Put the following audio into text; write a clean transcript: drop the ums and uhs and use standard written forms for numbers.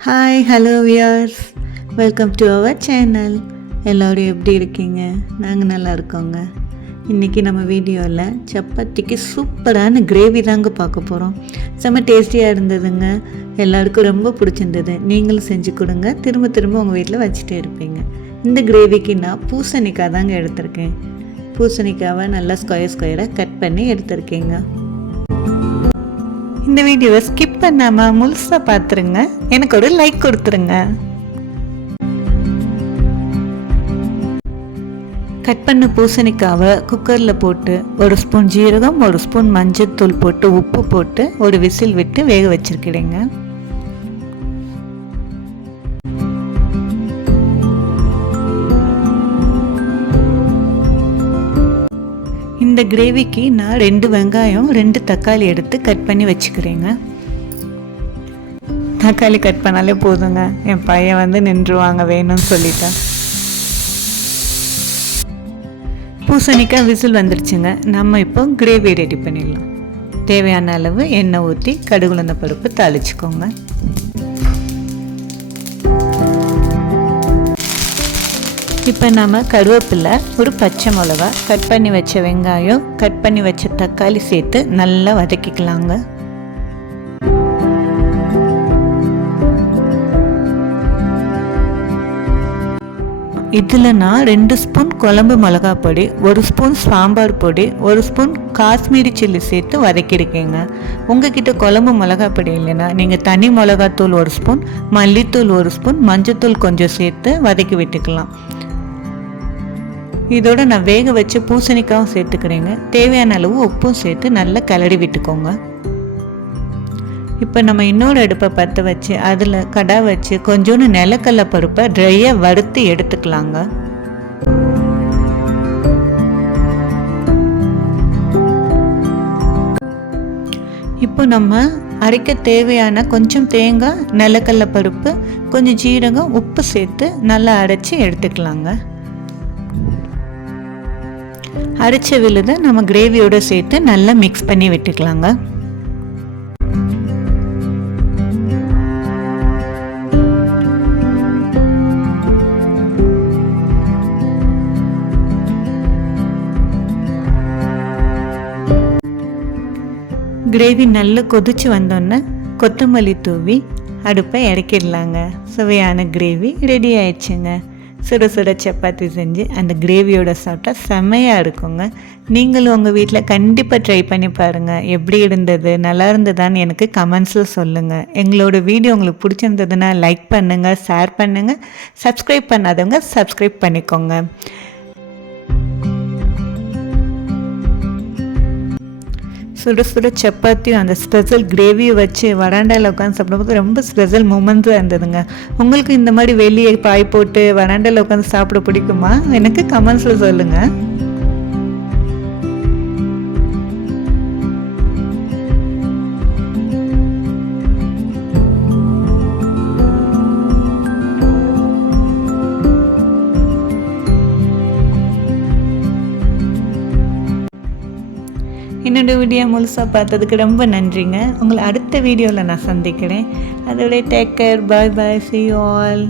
Hi hello viewers, welcome to our channel. எல்லோரும் எப்படி இருக்கீங்க? நாங்கள் நல்லா இருக்கோங்க. இன்றைக்கி நம்ம வீடியோவில் சப்பாத்திக்கு சூப்பரான கிரேவி தாங்க பார்க்க போகிறோம். செம்ம டேஸ்டியாக இருந்ததுங்க, எல்லாருக்கும் ரொம்ப பிடிச்சிருந்தது. நீங்களும் செஞ்சு கொடுங்க, திரும்ப திரும்ப உங்கள் வீட்டில் வச்சுட்டே இருப்பீங்க. இந்த கிரேவிக்கு நான் பூசணிக்காய் தாங்க எடுத்திருக்கேன். பூசணிக்காவை நல்லா ஸ்கொயராக கட் பண்ணி எடுத்திருக்கேங்க. இந்த வீடியோவை ஸ்கிப் பண்ணாமல் முழுசாக பார்த்துருங்க, எனக்கு ஒரு லைக் கொடுத்துருங்க. கட் பண்ண பூசணிக்காவை குக்கரில் போட்டு ஒரு ஸ்பூன் ஜீரகம், ஒரு ஸ்பூன் மஞ்சள் தூள் போட்டு உப்பு போட்டு ஒரு விசில் விட்டு வேக வச்சிருக்கிறேங்க. இந்த கிரேவிக்கு நான் 2 வெங்காயம் 2 தக்காளி எடுத்து கட் பண்ணி வச்சுக்கிறேங்க. தக்காளி கட் பண்ணாலே போதுங்க, என் பையன் நின்றுவாங்க வேணும்னு சொல்லிட்டேன். பூசணிக்காய் விசில் வந்துருச்சுங்க. நம்ம இப்போ கிரேவி ரெடி பண்ணிடலாம். தேவையான அளவு எண்ணெய் ஊற்றி கடுகு உளுந்த பருப்பு தாளிச்சுக்கோங்க. இப்போ நம்ம கருவேப்பிலை, ஒரு பச்சை மிளகா, கட் பண்ணி வச்ச வெங்காயம், கட் பண்ணி வச்ச தக்காளி சேர்த்து நல்லா வதக்கிக்கலாங்க. இதில் நான் 2 ஸ்பூன் குழம்பு மிளகா பொடி, 1 ஸ்பூன் சாம்பார் பொடி, 1 ஸ்பூன் காஷ்மீரி சில்லி சேர்த்து வதக்கியிருக்கேங்க. உங்ககிட்ட குழம்பு மிளகா பொடி இல்லைன்னா நீங்கள் தனி மிளகாத்தூள் 1 ஸ்பூன், மல்லித்தூள் 1 ஸ்பூன், மஞ்சத்தூள் கொஞ்சம் சேர்த்து வதக்கி விட்டுக்கலாம். இதோட நான் வேக வச்சு பூசணிக்காவும் சேர்த்துக்கிறேங்க. தேவையான அளவு உப்பும் சேர்த்து நல்லா கிளறி விட்டுக்கோங்க. இப்போ நம்ம இன்னொரு அடுப்பை பற்ற வச்சு அதில் கடா வச்சு கொஞ்சோண்டு நிலக்கடலை பருப்பை ட்ரையாக வறுத்து எடுத்துக்கலாங்க. இப்போ நம்ம அரைக்க தேவையான கொஞ்சம் தேங்காய், நிலக்கடலை பருப்பு, கொஞ்சம் ஜீரகம், உப்பு சேர்த்து நல்லா அரைச்சி எடுத்துக்கலாங்க. அரைச்ச விழுதை நம்ம கிரேவியோடு சேர்த்து நல்லா மிக்ஸ் பண்ணி விட்டுக்கலாங்க. கிரேவி நல்லா கொதிச்சு வந்தோன்னே கொத்தமல்லி தூவி அடுப்பை இறக்கிடலாங்க. சுவையான கிரேவி ரெடி ஆயிடுச்சுங்க. சுட சுட சப்பாத்தி செஞ்சு அந்த கிரேவியோட சாப்பிட்டா செம்மையாக இருக்குங்க. நீங்களும் உங்கள் வீட்டில் கண்டிப்பாக ட்ரை பண்ணி பாருங்கள். எப்படி இருந்தது, நல்லா இருந்ததான்னு எனக்கு கமெண்ட்ஸில் சொல்லுங்கள். எங்களோட வீடியோ உங்களுக்கு பிடிச்சிருந்ததுன்னா லைக் பண்ணுங்கள், ஷேர் பண்ணுங்கள். சப்ஸ்கிரைப் பண்ணாதவங்க சப்ஸ்கிரைப் பண்ணிக்கோங்க. சுட சுட சப்பாத்தியும் அந்த ஸ்பெஷல் கிரேவியை வச்சு வராண்டாவில் உட்காந்து சாப்பிடும்போது ரொம்ப ஸ்பெஷல் மூமெண்ட்ஸாக இருந்ததுங்க. உங்களுக்கு இந்த மாதிரி வெளியே பாய் போட்டு வராண்டாவில் உட்காந்து சாப்பிட பிடிக்குமா? எனக்கு கமெண்ட்ஸில் சொல்லுங்கள். என்னோட வீடியோ முழுசாக பார்த்ததுக்கு ரொம்ப நன்றிங்க. உங்களை அடுத்த வீடியோவில் நான் சந்திக்கிறேன். அதோட take care, bye bye, see you all.